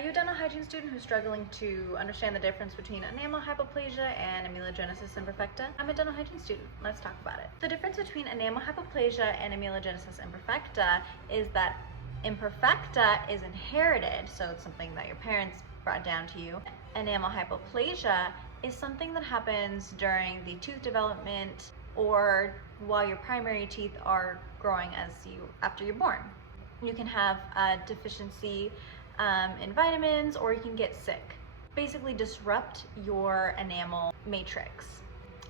Are you a dental hygiene student who's struggling to understand the difference between enamel hypoplasia and amelogenesis imperfecta? I'm a dental hygiene student. Let's talk about it. The difference between enamel hypoplasia and amelogenesis imperfecta is that imperfecta is inherited, so it's something that your parents brought down to you. Enamel hypoplasia is something that happens during the tooth development or while your primary teeth are growing after you're born. You can have a deficiency in vitamins, or you can get sick. Basically disrupt your enamel matrix.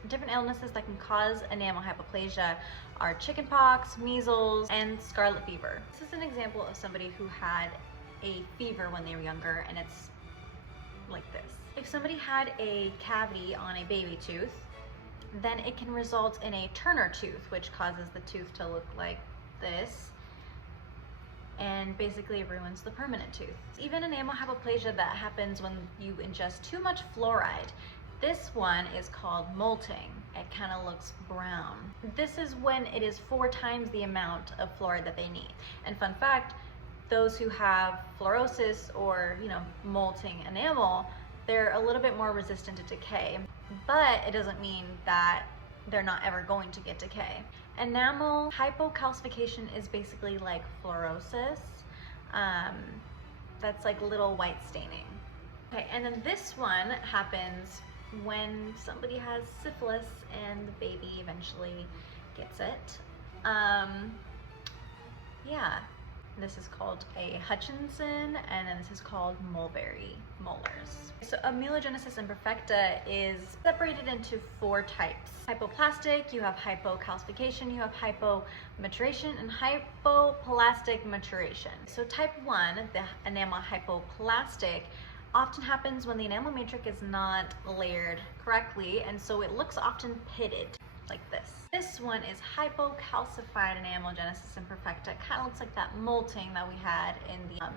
Different illnesses that can cause enamel hypoplasia are chickenpox, measles, and scarlet fever. This is an example of somebody who had a fever when they were younger, and it's like this. If somebody had a cavity on a baby tooth, then it can result in a Turner tooth, which causes the tooth to look like this and basically ruins the permanent tooth. Even enamel hypoplasia that happens when you ingest too much fluoride, this one is called molting. It kind of looks brown. This is when it is 4 times the amount of fluoride that they need. And fun fact, those who have fluorosis or molting enamel, they're a little bit more resistant to decay, but it doesn't mean that they're not ever going to get decay. Enamel hypocalcification is basically like fluorosis. That's like little white staining. Okay, and then this one happens when somebody has syphilis and the baby eventually gets it. Yeah, this is called a Hutchinson, and then this is called mulberry molars. So amelogenesis imperfecta is separated into 4 types. Hypoplastic, you have hypocalcification, you have hypomaturation, and hypoplastic maturation. So type 1, the enamel hypoplastic, often happens when the enamel matrix is not layered correctly, and so it looks often pitted like this. This one is hypocalcified amelogenesis imperfecta. It kind of looks like that molting that we had in the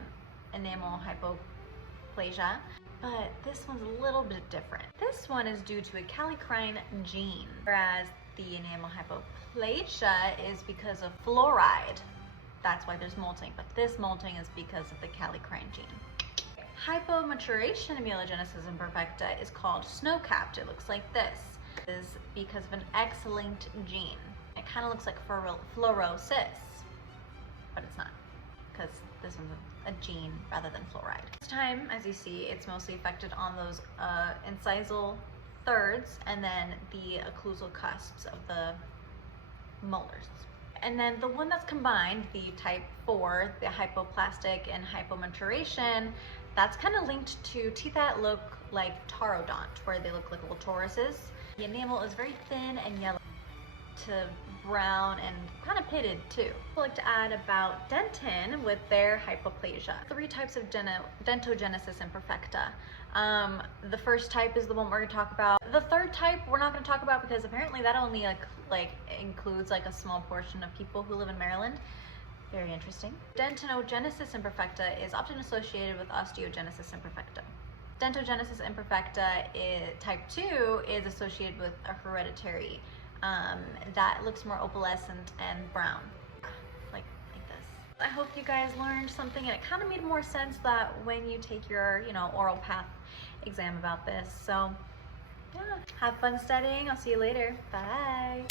enamel hypoplasia, but this one's a little bit different. This one is due to a kallikrein gene, whereas the enamel hypoplasia is because of fluoride. That's why there's molting, but this molting is because of the kallikrein gene. Hypomaturation amelogenesis imperfecta is called snow-capped. It looks like this. This is because of an X-linked gene. It kind of looks like fluorosis, but it's not, because this one's a gene rather than fluoride. This time, as you see, it's mostly affected on those incisal thirds and then the occlusal cusps of the molars. And then the one that's combined, the type 4, the hypoplastic and hypomaturation, that's kind of linked to teeth that look like tarodont, where they look like little toruses. The enamel is very thin and yellow to brown and kind of pitted too. I like to add about dentin with their hypoplasia. 3 types of dentogenesis imperfecta. The first type is the one we're going to talk about. The third type we're not going to talk about because apparently that only includes like a small portion of people who live in Maryland. Very interesting. Dentogenesis imperfecta is often associated with osteogenesis imperfecta. Dentogenesis imperfecta type 2 is associated with a hereditary that looks more opalescent and brown, like this. I hope you guys learned something, and it kind of made more sense that when you take your oral path exam about this. So yeah, have fun studying. I'll see you later. Bye.